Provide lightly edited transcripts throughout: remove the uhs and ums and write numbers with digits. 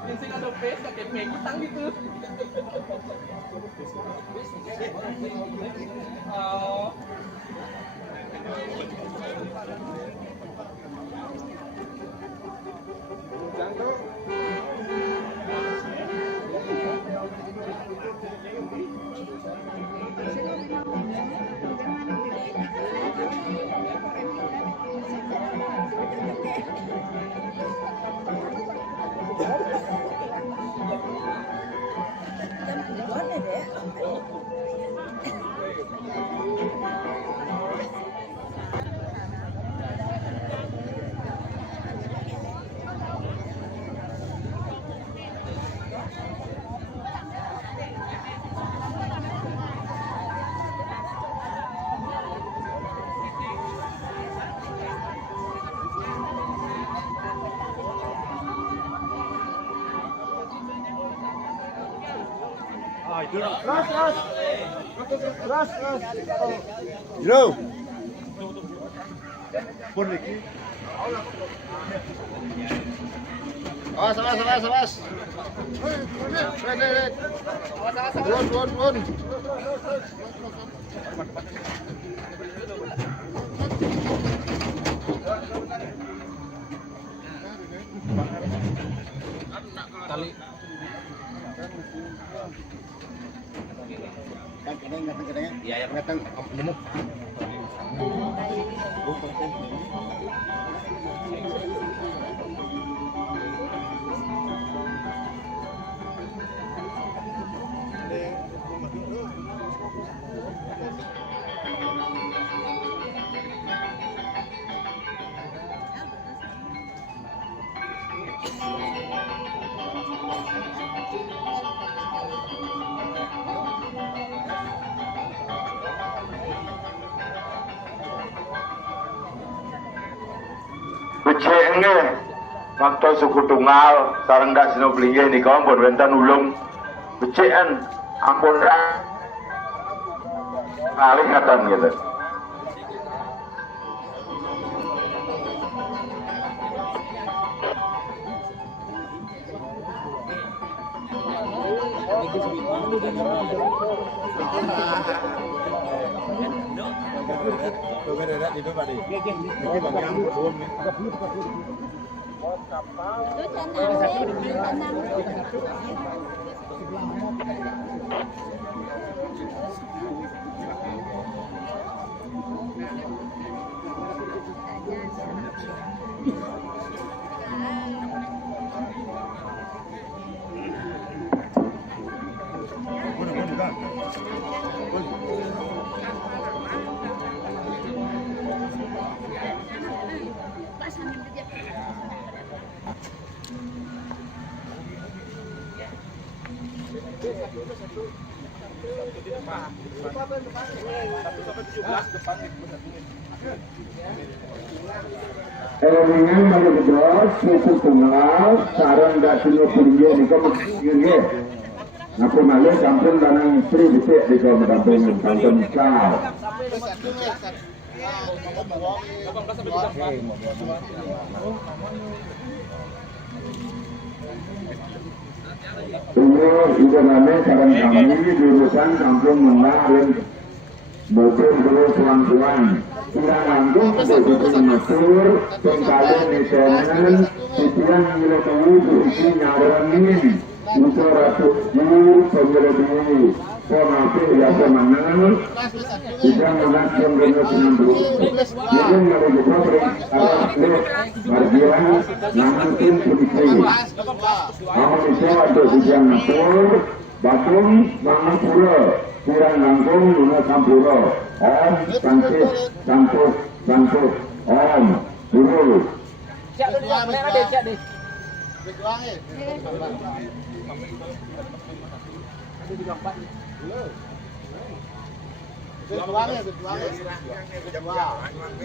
Biasanya ada face kayak utang gitu. Oh. Terus. Yo. Pun lagi. Awas. Run. Tali. Kadang-kadang. Iya, yang datang nemu. Becekne waktu suku tunggal sareng dak sino blinggih nika pun wonten ulung becekan ampun kali ngaten gitu. Elemen bagi kedua suku tunggal sarang dak sino blinggih nika nggih. Napa malih sampun lanang istri becik di kampung Kampung Cao. Ini juga namanya sarang kami jurusan Kampung Mengarin Bogor tuan-tuan. Sudah langsung begitu masyhur pengkali nasional setiap nilai tahu isi nyaranin untuk ratu pemberedini penapi yang pemenang tidak mengancam dengan senandung mungkin kalau juga alat margian nangakin putri Indonesia atau sejak napur Batum Mangapura kurang langkung Luna Sampura Om Francis Santos Om Dulu Siap dulu, siap deh.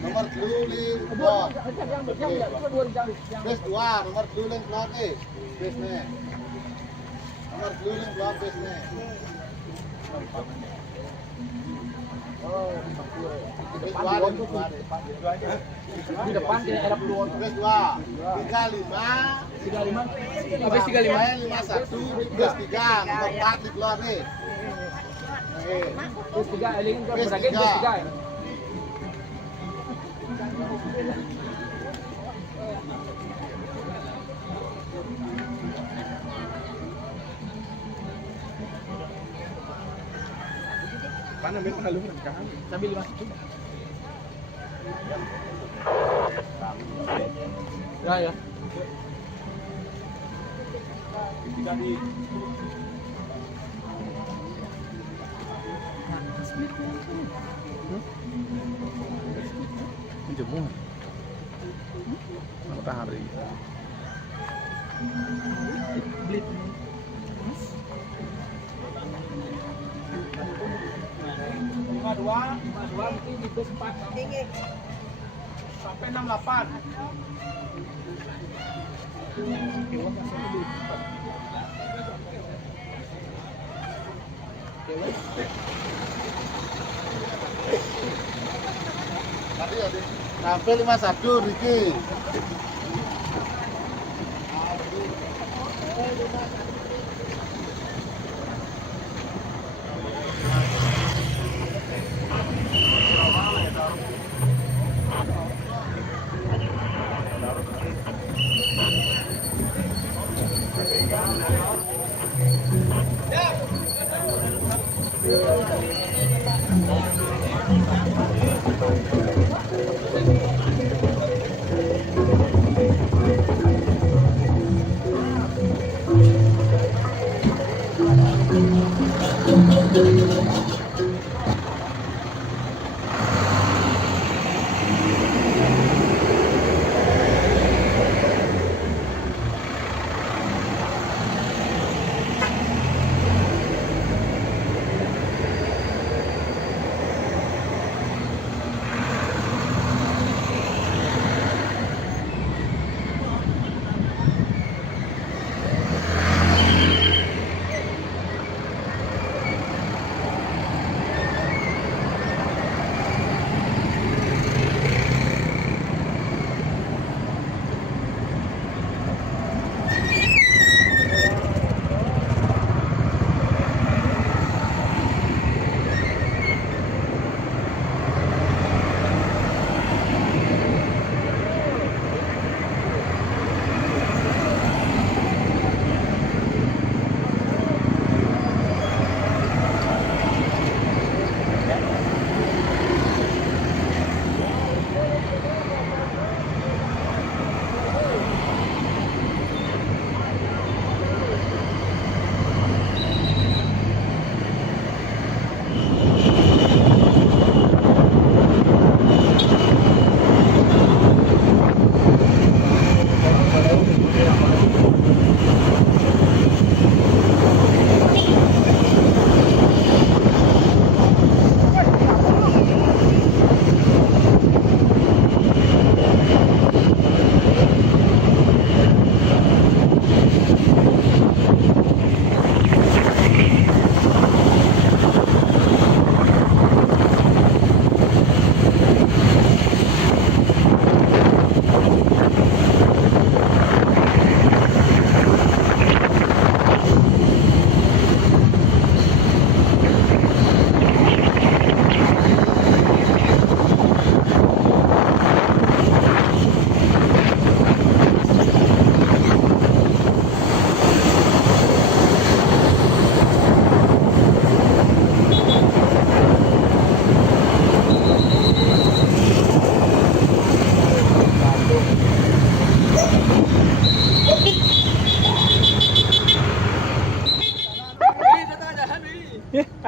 Nomor dulu di blok. Base 2, nomor dulu di blok base nih. Nomor dulu di blok base nih. Di depan tidak ada peluang. Terus 2, 35, 35. Habis 35. 51, terus 3, nomor 4 di keluar nih. Terus 3 eling ke Terus beragam tiga. terus 3. Mana ambil halus kan? Sambil masuk. Ya ya. Jemur. Matahari. Blit. Lima dua mungkin itu 4 sampai 68. Sampai 51 Riki.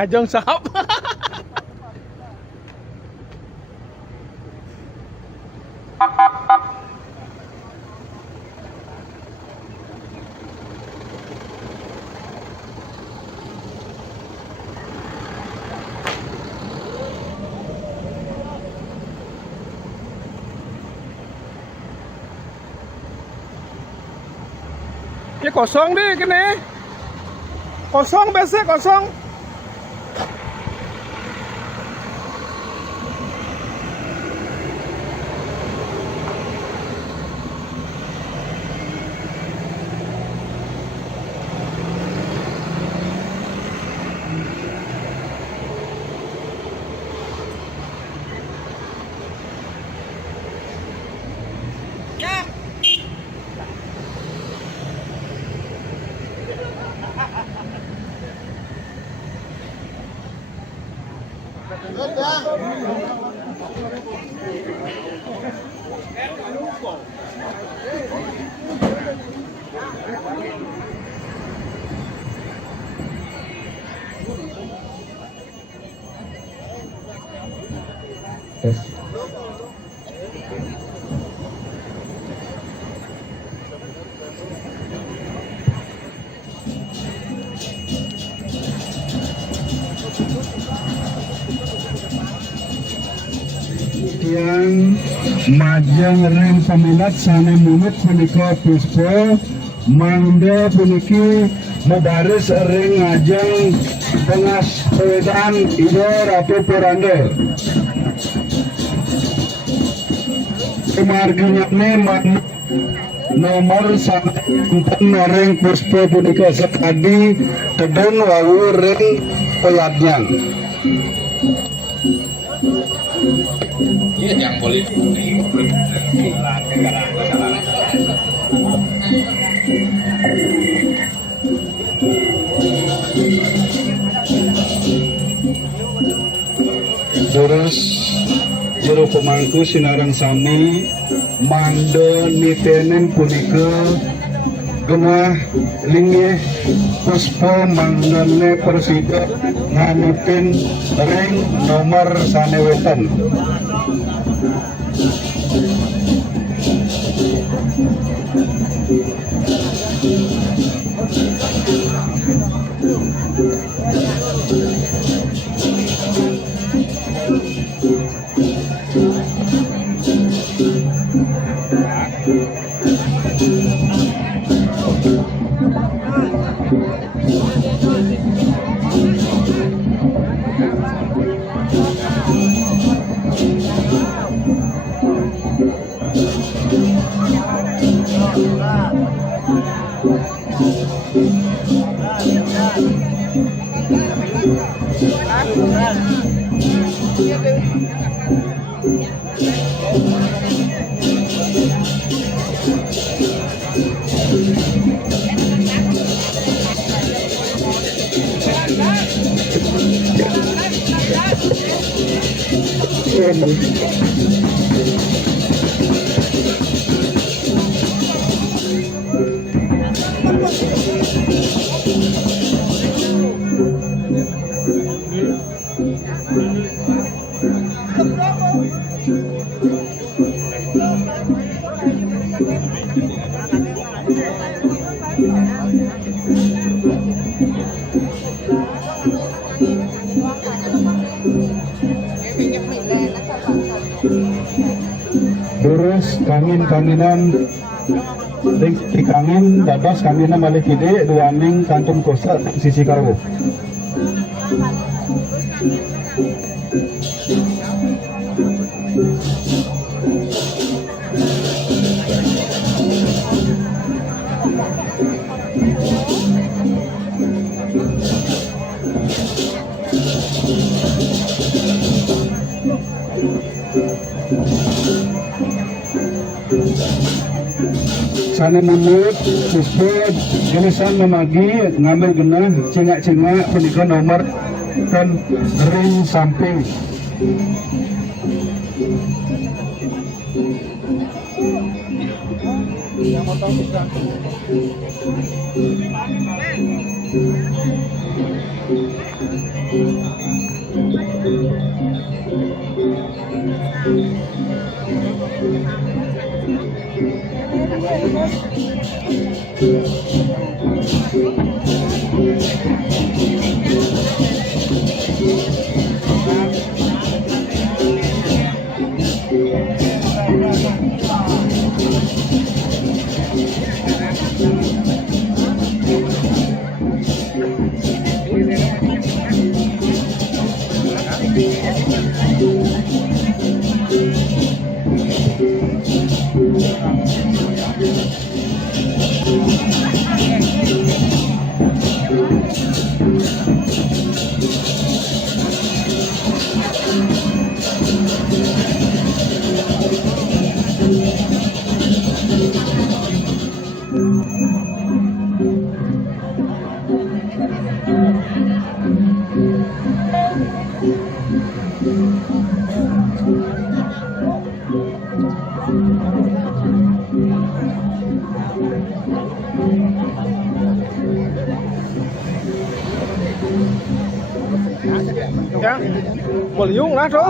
Ajong sahab. Ya kosong deh kene. Kosong besok kosong. Yang majang rem peminat sana munut punika puspa mangda puniki mebaris ring ajang pengas pewedan idor atau poranda kemarginya nomor 1 ring puspa punika sekadi tedun wawu ring peyadnyang. Yang boleh terus jero pemangku sinarang sami mando nitenen punika genah linggih puspa manggane persida nganipin ring nomor sanewetan. Terus kangin-kanginan di kangin babas kangina balik ide duaning kantung kosa sisi karo. Sana munut, pusat, jenisan memagi, ngambil genah, cengak-cengak, punika nomor kan ring samping. Ya, meliung lah so.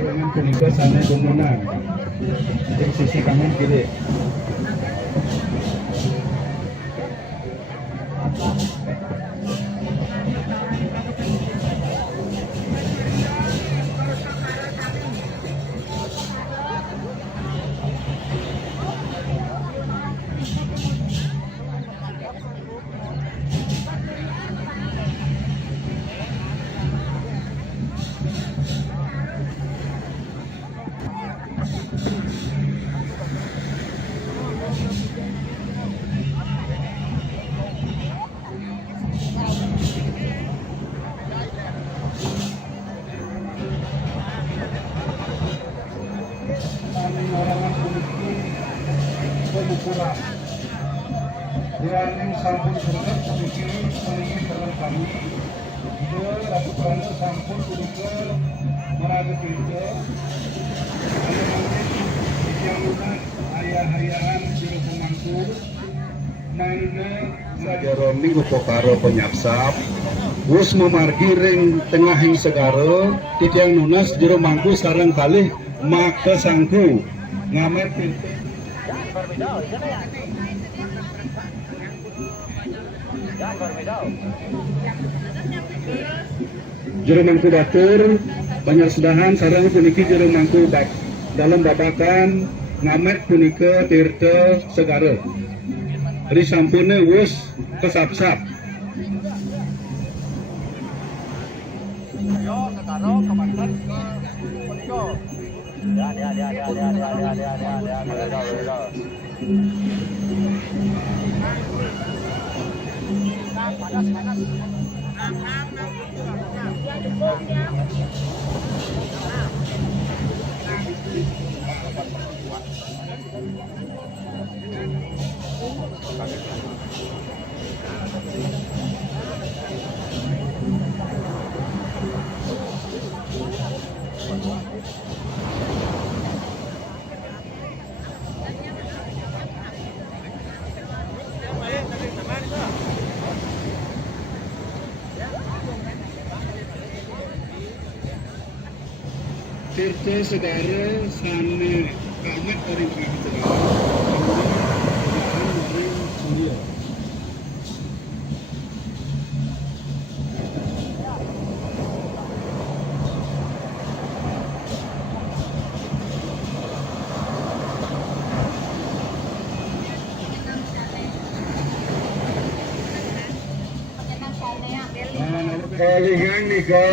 Dengan punika sana bangunan di sisi kanan kiri. Orang pemukulan yang sampun berkat sedikit meninggi dalam kami dia lakukan sampun berkat meraga kerja yang lunak ayah-ayahan jero pemangku nainnya jero minggu pokaro penyaksap wis memargi ring tengahing segara titiang nunas jero mangku sareng kalih maka sangku ngamet pintu jero mangku batur banyak sedahan sareng puniki jero mangku dalam babakan ngamet punika tirta segara ri sampune wis kesap-sap Yo sekarang kemantan punika. Ya. tirta segara sana kamet dari segara Surya. Kalihan nika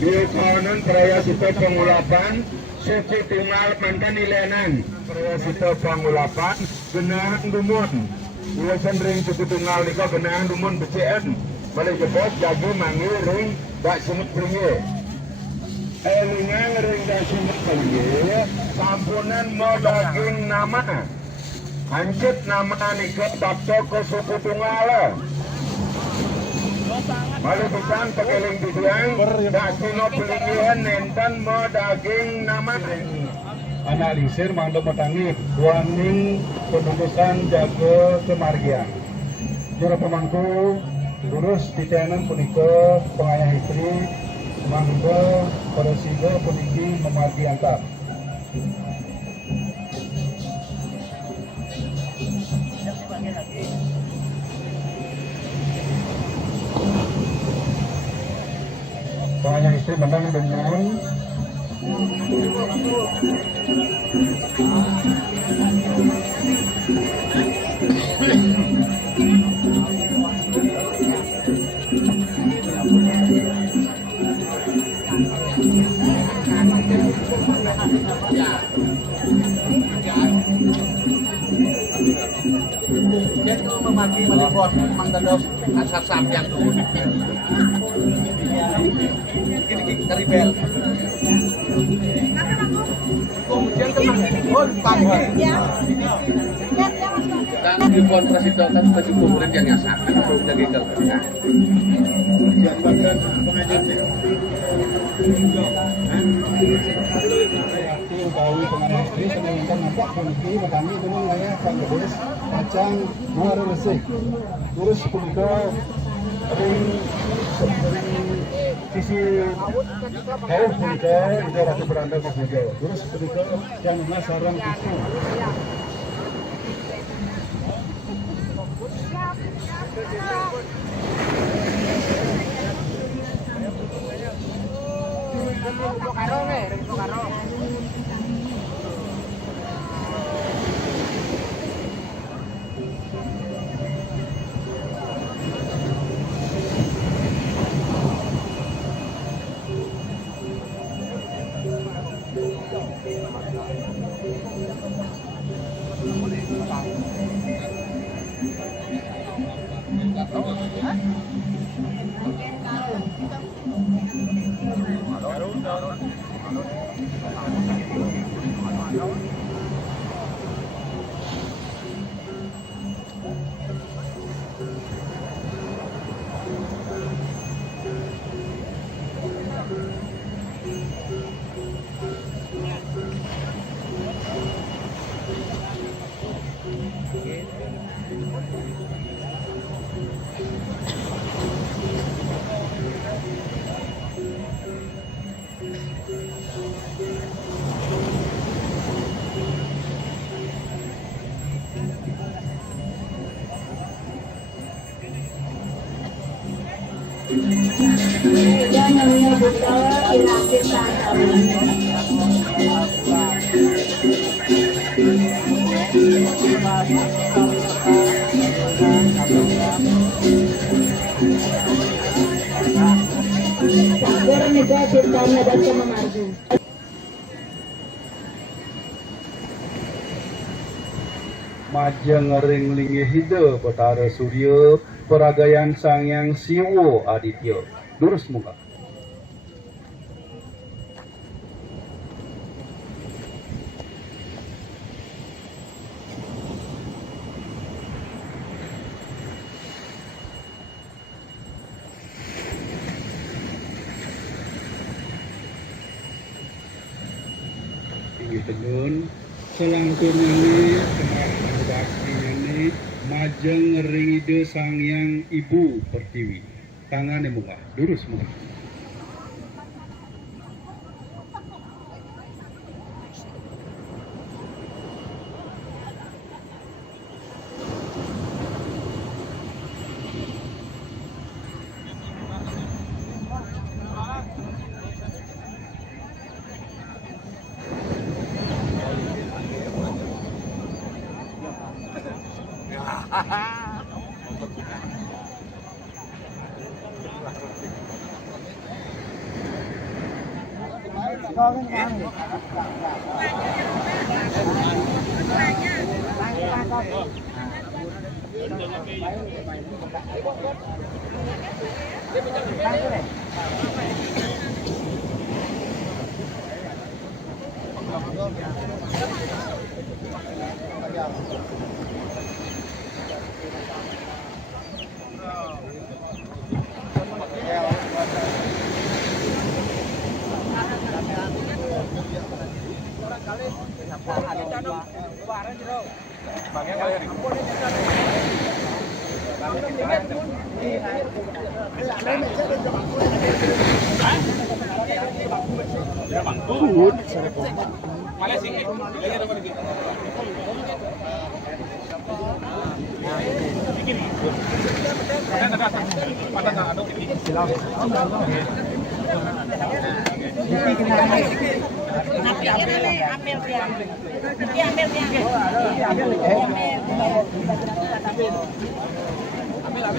Bilkonon Prayasita Pangulapan Suku Tunggal Mantan Ilenan Prayasita Pangulapan Genahan Dumun Ulasan ring suku tunggal nika genahan dumun BCN balik jebot jago manggil ring dak sunut pringge elingan ring dak sunut pringge sampunan mau daging nama hancit nama nika bakso ke suku tunggal malu bukan pekeling tujuan dak sunut pringge nenten mau daging nama analisir mangdo petani waning penuntusan jaga kemargian juru pemangku lurus titenan punika pengayah istri mangdo persigo puniki memargi antar pengayah istri menang dengan Dia itu memaki bos memang dados asal sampian tuh. Gini karibel. Kemudian kemang, oh pagi. Dan di kontras itu kan baju kumpulin yang nyasak, untuk jadi kerja. Ujian bagian pengajar Bawi pengaruh istri semenjak nampak kondisi kami dengan saya Bangladesh kacang luar resik terus kemudian sisi bawah kemudian itu rasa beranda kemudian terus kemudian yang mana sarang tisu Dan namanya buka kira-kira sabar nih ceritanya dan sama maju. Majeng ring lingi hida Batara Surya peragayan Sangyang Siwo Aditya lurus muka tinggi tenun selangkung ini ini majeng ringide Sangyang Ibu Pertiwi tangannya muka lurus muka Di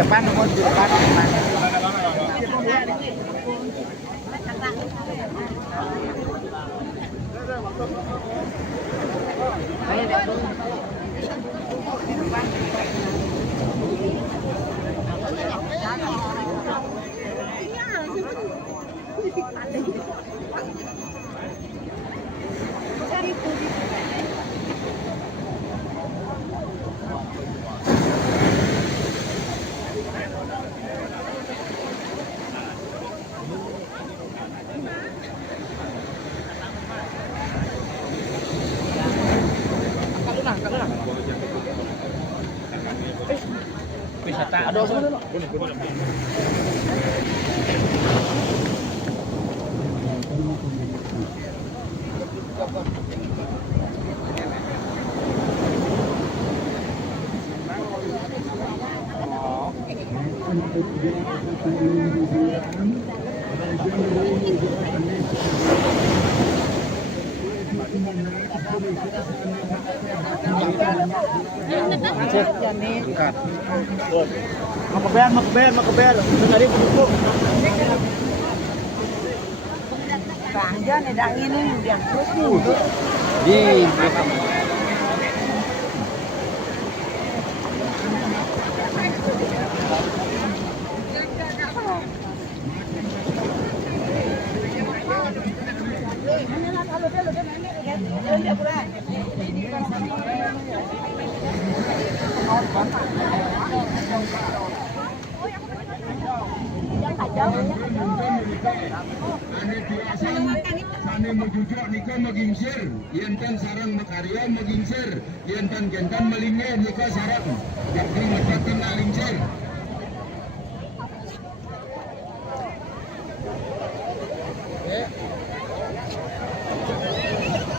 depan nomor di depan. Makabel. Tadi buku. Jangan ada angin dia. Di Sane mujujok nika magingsir, yentan sarang makarya magingsir, yentan gentan malinge nika sarang. Jadi matakin alingsir.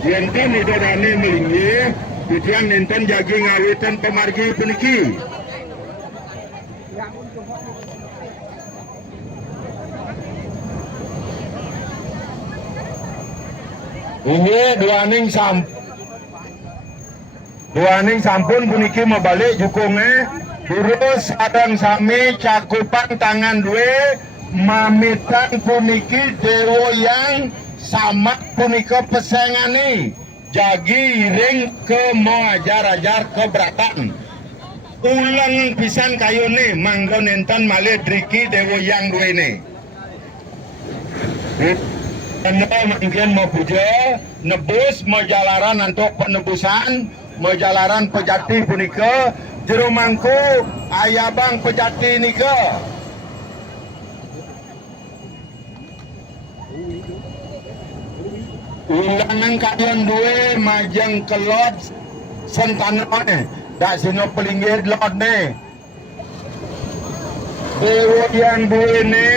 Yentan ida dane malinge, tujuan yentan jagi ngawitan pemargi puniki. Ini duaning sampun puniki mabalik jukunge terus sareng sami cakupan tangan due mamitan puniki dewa yang sama punika pesengane jagi iring ke ajar keberatan ulang pisan kayone manggon enten malih driki dewa yang duene. Anda mungkin mau puja, nebus majalaran untuk penebusan, majalaran pejati punika, jero mangku ayabang pejati nika. Ulangan kalian dua majang kelot sentanoe, dak sino pelinggir lot ne. Dewa yang dua ne.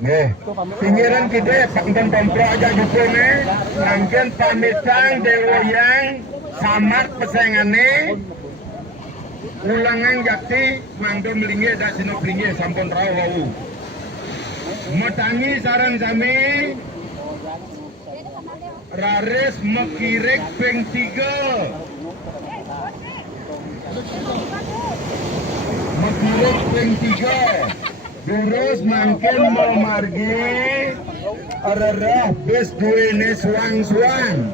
Nggih, pinggiran kita pangton kompro aja dukune, nangken pamitang dewa yang samat pesengane, ulangan jati mangdo melinggih dak sino pelinggih sampun rau wau. Metangi sarang sami raris mekirek ping 3. Mekirek ping 3. Durus mangken mau margi ararah bes duene suang-suang.